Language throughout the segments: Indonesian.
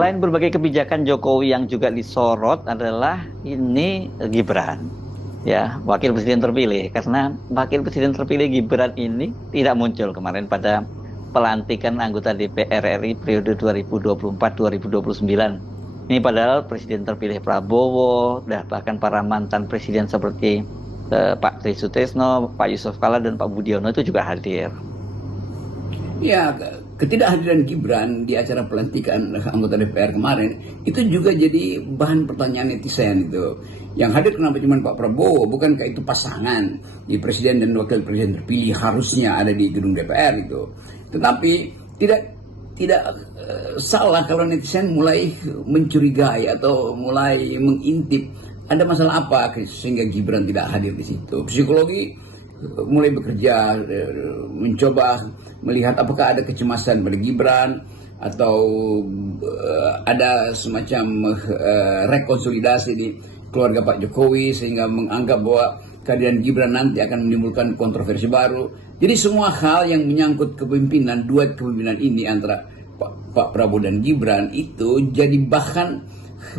Selain berbagai kebijakan Jokowi yang juga disorot adalah ini Gibran, ya, wakil presiden terpilih. Karena wakil presiden terpilih Gibran ini tidak muncul kemarin pada pelantikan anggota DPR RI periode 2024-2029. Ini padahal presiden terpilih Prabowo dan bahkan para mantan presiden seperti Pak Tri Sutesno, Pak Yusuf Kala, dan Pak Budiono itu juga hadir. Ya, ketidakhadiran Gibran di acara pelantikan anggota DPR kemarin itu juga jadi bahan pertanyaan netizen itu. Yang hadir kenapa cuma Pak Prabowo? Bukankah itu pasangan di presiden dan wakil presiden terpilih harusnya ada di gedung DPR itu? Tetapi tidak salah kalau netizen mulai mencurigai atau mulai mengintip ada masalah apa sehingga Gibran tidak hadir di situ. Psikologi mulai bekerja, mencoba melihat apakah ada kecemasan pada Gibran atau ada semacam rekonsolidasi di keluarga Pak Jokowi sehingga menganggap bahwa kehadiran Gibran nanti akan menimbulkan kontroversi baru. Jadi semua hal yang menyangkut kepemimpinan, duet kepemimpinan ini antara Pak Prabowo dan Gibran itu jadi bahan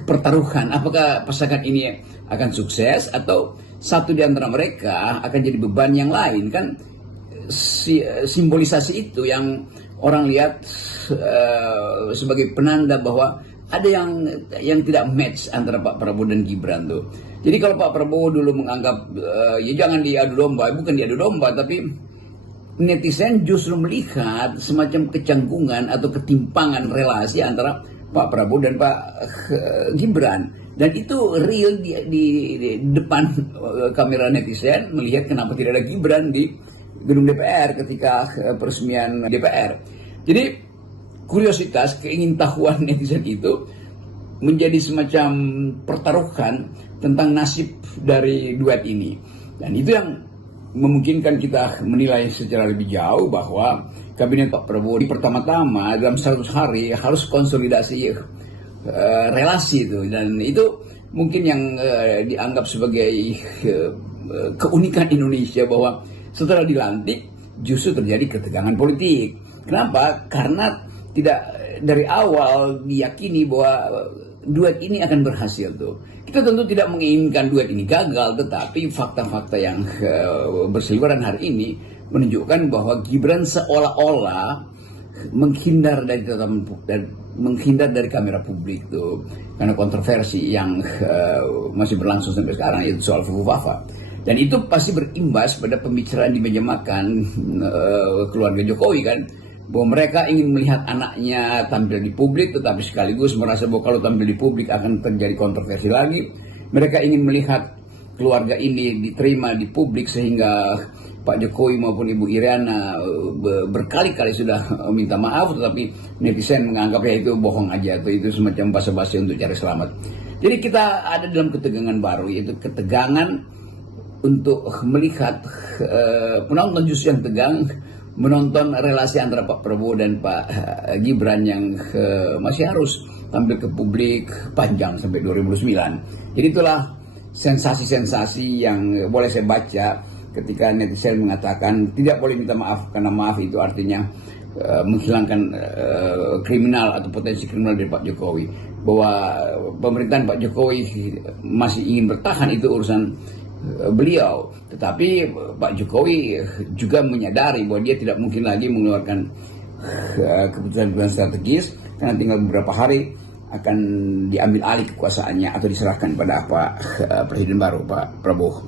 pertaruhan. Apakah pasangan ini akan sukses atau satu di antara mereka akan jadi beban yang lain, kan? Simbolisasi itu yang orang lihat sebagai penanda bahwa ada yang tidak match antara Pak Prabowo dan Gibran tuh. Jadi kalau Pak Prabowo dulu menganggap ya jangan diadu domba, bukan diadu domba, tapi netizen justru melihat semacam kecanggungan atau ketimpangan relasi antara Pak Prabowo dan Pak Gibran. Dan itu real di depan kamera netizen melihat kenapa tidak ada Gibran di gedung DPR ketika peresmian DPR. Jadi kuriositas, keingintahuan netizen itu menjadi semacam pertaruhan tentang nasib dari duet ini. Dan itu yang memungkinkan kita menilai secara lebih jauh bahwa kabinet Pak Prabowo pertama-tama dalam 100 hari harus konsolidasi relasi itu, dan itu mungkin yang dianggap sebagai keunikan Indonesia bahwa setelah dilantik justru terjadi ketegangan politik. Kenapa? Karena tidak dari awal diyakini bahwa duet ini akan berhasil tuh. Kita tentu tidak menginginkan duet ini gagal, tetapi fakta-fakta yang berseliweran hari ini menunjukkan bahwa Gibran seolah-olah menghindar dari kamera publik tuh karena kontroversi yang masih berlangsung sampai sekarang, yaitu soal Fufu Fafa. Dan itu pasti berimbas pada pembicaraan di meja makan keluarga Jokowi, kan, bahwa mereka ingin melihat anaknya tampil di publik, tetapi sekaligus merasa bahwa kalau tampil di publik akan terjadi kontroversi lagi. Mereka ingin melihat keluarga ini diterima di publik sehingga Pak Jokowi maupun Ibu Iriana berkali-kali sudah minta maaf, tetapi netizen menganggap ya itu bohong aja, atau itu semacam basa-basi untuk cari selamat. Jadi kita ada dalam ketegangan baru, yaitu ketegangan untuk melihat penonton justru yang tegang menonton relasi antara Pak Prabowo dan Pak Gibran yang masih harus tampil ke publik panjang sampai 2009. Jadi itulah sensasi-sensasi yang boleh saya baca ketika netizen mengatakan tidak boleh minta maaf karena maaf itu artinya menghilangkan kriminal atau potensi kriminal dari Pak Jokowi. Bahwa pemerintahan Pak Jokowi masih ingin bertahan itu urusan beliau, tetapi Pak Jokowi juga menyadari bahwa dia tidak mungkin lagi mengeluarkan keputusan-keputusan strategis karena tinggal beberapa hari akan diambil alih kekuasaannya atau diserahkan pada Presiden baru Pak Prabowo.